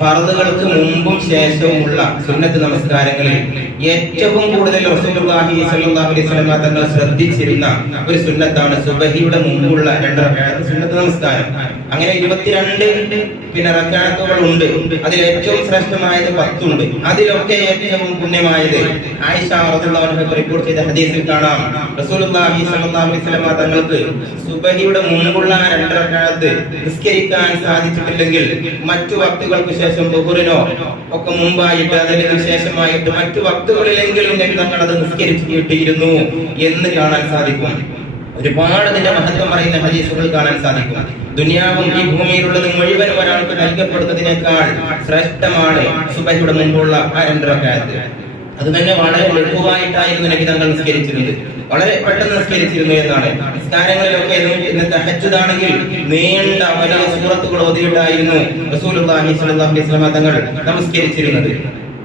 ഫർദുകൾക്ക് മുമ്പും ശേഷവുമുള്ള സുന്നത്ത് നമസ്കാരങ്ങളിൽ ഏറ്റവും കൂടുതൽ റസൂലുള്ളാഹി സ്വല്ലല്ലാഹു അലൈഹി വസല്ലം തങ്ങൾ ശ്രദ്ധിച്ചിരുന്ന ഒരു സുന്നത്താണ് സുബഹിയുടെ മുമ്പുള്ള 2 റക്അത്ത് സുന്നത്ത് നമസ്കാരം. അങ്ങനെ 22 റക്അത്തുകൾ ഉണ്ട്. അതിൽ ഏറ്റവും ശ്രേഷ്ഠമായത് 10 ഉണ്ട്. അതിലൊക്കെ ഏറ്റവും പുണ്യമായത് ആയിഷ റളിയല്ലാഹു അൻഹ റിപ്പോർട്ട് ചെയ്ത ഹദീസിൽ കാണാം, റസൂലുള്ളാഹി സ്വല്ലല്ലാഹു അലൈഹി വസല്ലം തങ്ങൾക്ക് സുബഹിയുടെ മുമ്പുള്ള 2 റക്അത്ത് നിസ്കരിക്കാൻ സാധിച്ചിട്ടില്ലെങ്കിൽ മറ്റു വക്തുകൾക്ക് ശേഷം ദുഹറിനോ ഒക്കെ മുമ്പായിട്ട് അതല്ലെങ്കിൽ ശേഷമായിട്ട് മറ്റു വക്തുകളിലെങ്കിലും തങ്ങൾ അത് നിസ്കരിച്ചിട്ടിരുന്നു എന്ന് കാണാൻ സാധിക്കും. ഒരുപാട് അതിന്റെ മഹത്വം പറയുന്ന ഹദീസുകൾ കാണാൻ സാധിക്കും. ദുനിയാവും ഈ ഭൂമിയിലുള്ളത് മുഴുവൻ ഒരാൾക്ക് നൽകപ്പെടുന്നതിനേക്കാൾ ശ്രേഷ്ഠമാണ് സുബഹിയുടെ മുമ്പുള്ള ആ 2 റക്അത്ത്. അത് തന്നെ വളരെ ലഘുവായിട്ടായിരുന്നു നബി തങ്ങൾ നിസ്കരിച്ചിരുന്നത്, വളരെ പെട്ടെന്ന് നിസ്കരിച്ചിരുന്നു എന്നാണ്. നിസ്കാരങ്ങളിലൊക്കെ തഹജ്ജുദാണെങ്കിൽ നീണ്ട വലിയ സൂറത്തുകൾ ഓതിയിട്ടായിരുന്നു റസൂലുള്ളാഹി സ്വല്ലല്ലാഹു അലൈഹി വസല്ലം തങ്ങൾ നമസ്കരിച്ചിരുന്നത്.